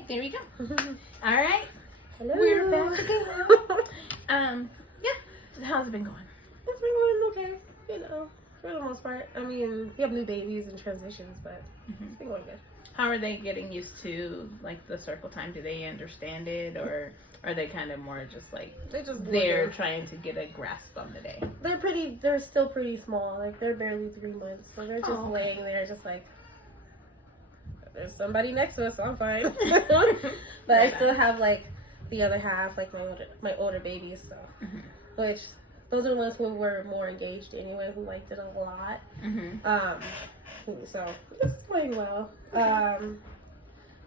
Okay, there we go. All right. Hello. We're back again. Yeah. So how's it been going? It's been going okay, you know, for the most part. I mean, we have new babies and transitions, but it's been going good. How are they getting used to like the circle time? Do they understand it, or are they kind of more just like they're trying to get a grasp on the day? They're still pretty small. Like they're barely 3 months, so they're just laying there, just like there's somebody next to us, so I'm fine. But I still have like the other half, like my older babies, so which those are the ones who were more engaged anyway, who liked it a lot. So it's going well.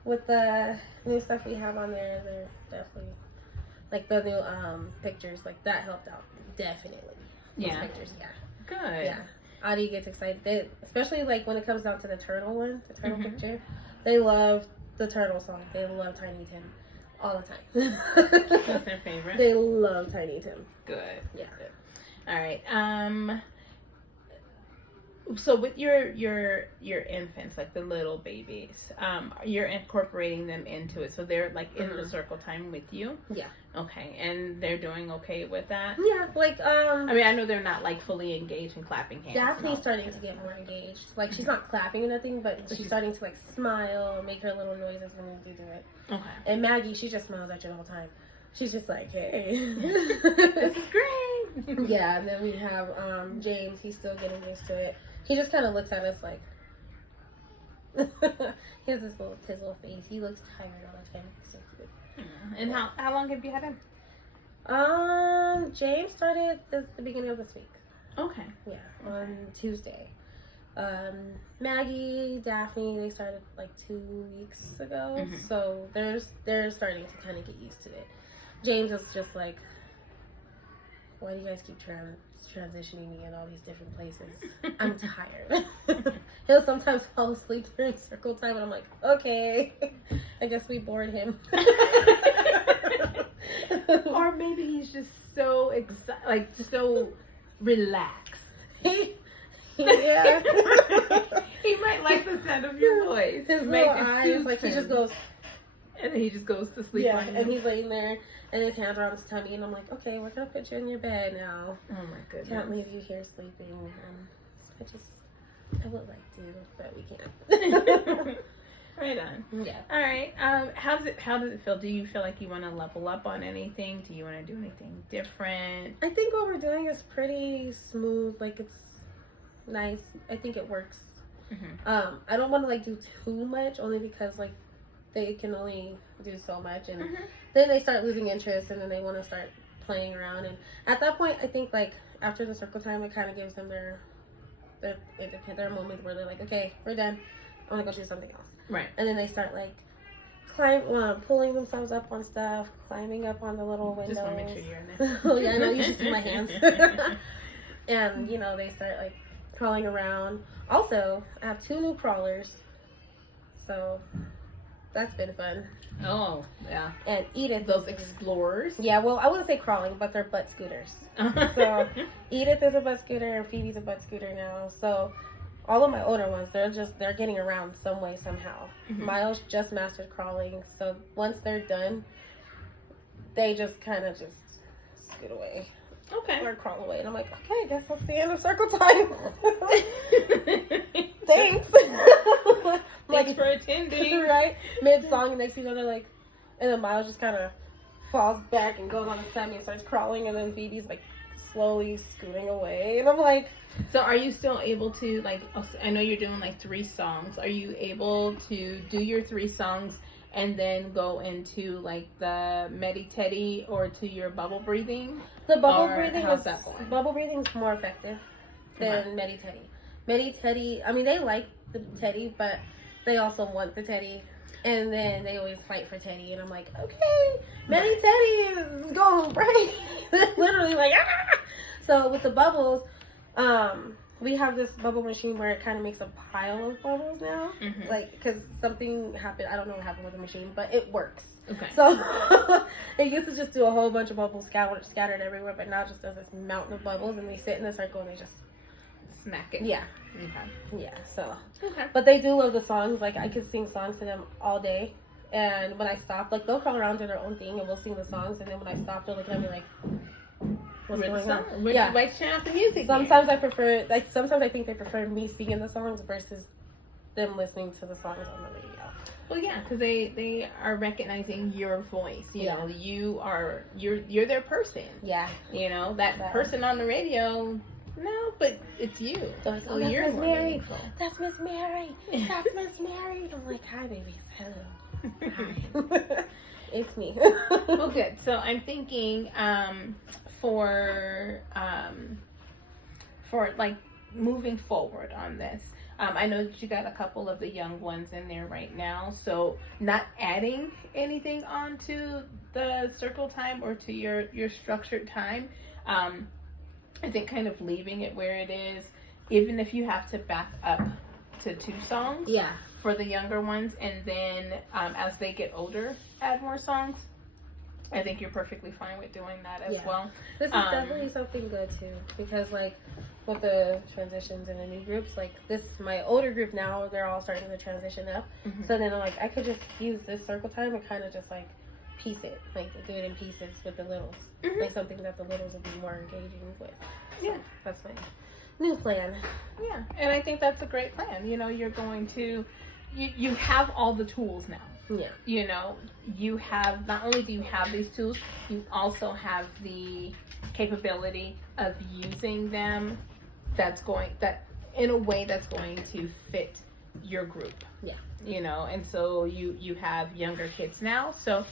With the new stuff we have on there, they're definitely like the new pictures, like that helped out definitely. Yeah. Those pictures, yeah. Good. Yeah. Audie gets excited, especially like when it comes down to the turtle one, the turtle picture. They love the turtle song. They love Tiny Tim all the time. That's their favorite. They love Tiny Tim. Good. Yeah. Good. All right. So with your infants, like the little babies, you're incorporating them into it, so they're like in the circle time with you. Yeah. Okay, and they're doing okay with that. Yeah, like I mean, I know they're not like fully engaged and clapping hands. Daphne's starting to get more engaged. Like she's not clapping or nothing, but she's starting to like smile, make her little noises when you do it. Okay. And Maggie, she just smiles at you the whole time. She's just like, hey. This is great. Yeah, and then we have James. He's still getting used to it. He just kind of looks at us like. He has his little face. He looks tired all the time. So cute. And how long have you had him? James started the beginning of this week. Okay. Yeah, on Tuesday. Maggie, Daphne, they started like 2 weeks ago. So they're starting to kind of get used to it. James is just like, why do you guys keep transitioning me in all these different places? I'm tired. He'll sometimes fall asleep during circle time, and I'm like, okay, I guess we bored him. Or maybe he's just so excited, like so relaxed. Yeah. He might like the sound of your voice. His little eyes, like he just goes. And then he just goes to sleep. Yeah, and he's laying there, and his hands are on his tummy, and I'm like, okay, we're gonna put you in your bed now. Oh my goodness. Can't leave you here sleeping. I would like to, but we can't. Right on. Yeah. All right. How does it feel? Do you feel like you want to level up on anything? Do you want to do anything different? I think what we're doing is pretty smooth. Like it's nice. I think it works. I don't want to like do too much, only because like they can only do so much, and then they start losing interest, and then they want to start playing around. And at that point, I think like after the circle time, it kind of gives them their moment where they're like, okay, we're done. I want to go do something else. Right. And then they start like pulling themselves up on stuff, climbing up on the little windows. Just want to make sure you're in there. Oh yeah, I know. You should see my hands. And you know, they start like crawling around. Also, I have 2 new crawlers, so that's been fun. Oh yeah. And Edith, those explorers. Yeah, well, I wouldn't say crawling, but they're butt scooters. So Edith is a butt scooter, and Phoebe's a butt scooter now. So all of my older ones, they're getting around some way somehow. Miles just mastered crawling, so once they're done, they just kind of just scoot away. Okay. Or crawl away, and I'm like, okay, I guess that's the end of circle time. Thanks. Thanks for attending. Right? Mid-song, next thing you know, they're like, and then Miles just kind of falls back and goes on his tummy and starts crawling, and then Phoebe's like slowly scooting away, and I'm like. So are you still able to, like, I know you're doing like 3 songs. Are you able to do your 3 songs and then go into like the Medi-Teddy or to your bubble breathing? The bubble breathing is more effective than Medi-Teddy. Medi-Teddy, I mean, they like the Teddy, but they also want the Teddy. And then they always fight for Teddy, and I'm like, okay, Medi-Teddy is going right. Literally like, ah! So with the bubbles, we have this bubble machine where it kind of makes a pile of bubbles now. Like, because something happened. I don't know what happened with the machine, but it works. Okay. So it used to just do a whole bunch of bubbles scattered everywhere, but now it just does this mountain of bubbles, and they sit in a circle and they just smack it. Yeah. Okay. Yeah. So. Okay. But they do love the songs. Like I could sing songs to them all day, And when I stop, like, they'll crawl around to their own thing and we'll sing the songs. And then when I stop, they'll look at me like, what's going on? Yeah. Like, turn off the music. Sometimes I prefer, like, sometimes I think they prefer me singing the songs versus them listening to the songs on the radio. Well, yeah, because they are recognizing your voice. You know, you're their person. Yeah. You know, that person on the radio. No, but it's you. So you're Miss Mary. That's Miss Mary. That's Miss Mary. I'm like, hi, baby. Hello. Hi. It's me. Well, good. So I'm thinking for like moving forward on this. I know that you got a couple of the young ones in there right now, so not adding anything onto the circle time or to your structured time. I think kind of leaving it where it is, even if you have to back up to 2 songs. Yeah. For the younger ones, and then as they get older, add more songs. I think you're perfectly fine with doing that as well. This is definitely something good too, because like with the transitions in the new groups, like this, my older group now, they're all starting to transition up. Mm-hmm. So then like I could just use this circle time and kind of just like piece it, like do it in pieces with the littles, like something that the littles would be more engaging with. So yeah, that's my new plan. Yeah, and I think that's a great plan. You know, you're going to, you have all the tools now. Yeah. You know, you have, not only do you have these tools, you also have the capability of using them that in a way that's going to fit your group. Yeah. You know, and so you have younger kids now, so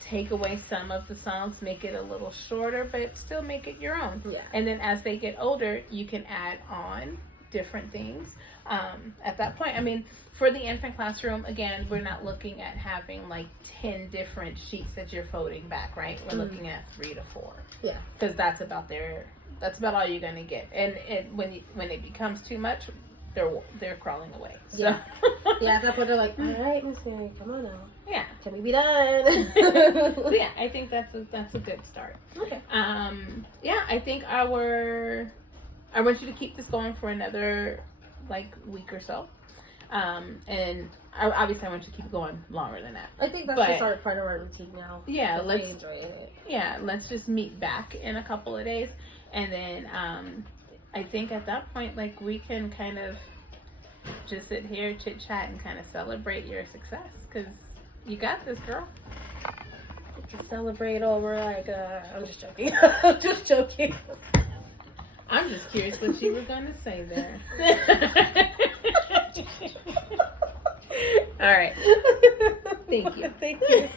take away some of the songs, make it a little shorter, but still make it your own. Yeah. And then as they get older, you can add on different things at that point. I mean, for the infant classroom, again, we're not looking at having like 10 different sheets that you're folding back, right? We're looking at 3 to 4. Yeah. Because that's about all you're gonna get. And when it becomes too much, they're crawling away. So. Yeah. Yeah, at that point they're like, all right, Miss Mary, come on now. Yeah. Can we be done? So yeah, I think that's a good start. Okay. Yeah, I think I want you to keep this going for another like week or so. And obviously I want you to keep going longer than that. I think that's just part of our routine now. Yeah, let's enjoy it. Yeah, let's just meet back in a couple of days, and then I think at that point, like, we can kind of just sit here, chit chat, and kind of celebrate your success, because you got this, girl. We can celebrate over like I'm just joking. I'm just joking. I'm just curious what you were going to say there. All right. Thank you. Thank you.